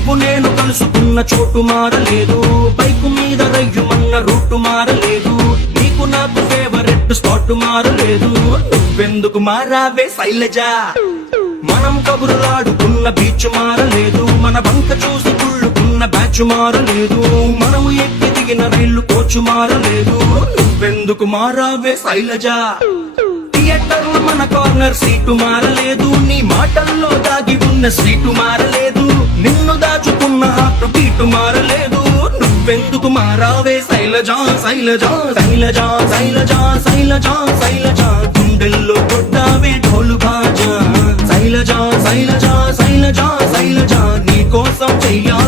నువ్వు నేను కలుసుకున్న చోటు మారలేదు, బైకు మీద రయ్యుమన్న రూటు మారలేదు, నీకు నాకు ఫేవరెట్ స్పాట్ మారలేదు. నువ్వెందుకు మారావే శైలజా? మనం కబురులాడుకున్న బీచ్ మారలేదు, మన బంక చూసి కుళ్ళుకున్న బ్యాచ్ మారలేదు, మనము ఎక్కి దిగిన రైలు కోచు మారలేదు. నువ్వెందుకు మారావే శైలజా? థియేటర్ మన కార్నర్ సీటు మారలేదు, నీ మాటల్లో దాగి ఉన్న సీటు మారలేదు, నిన్ను దాచుకున్న హార్ట్ బీటు మారలేదు. నువ్వెందుకు మారావే శైలజా? శైలజా శైలజా శైలజా శైలజా శైలజా గుండెల్లో కొట్టావే ఢోలు బాజా. శైలజా శైలజా శైలజా శైలజా నీ కోసం చెయ్యా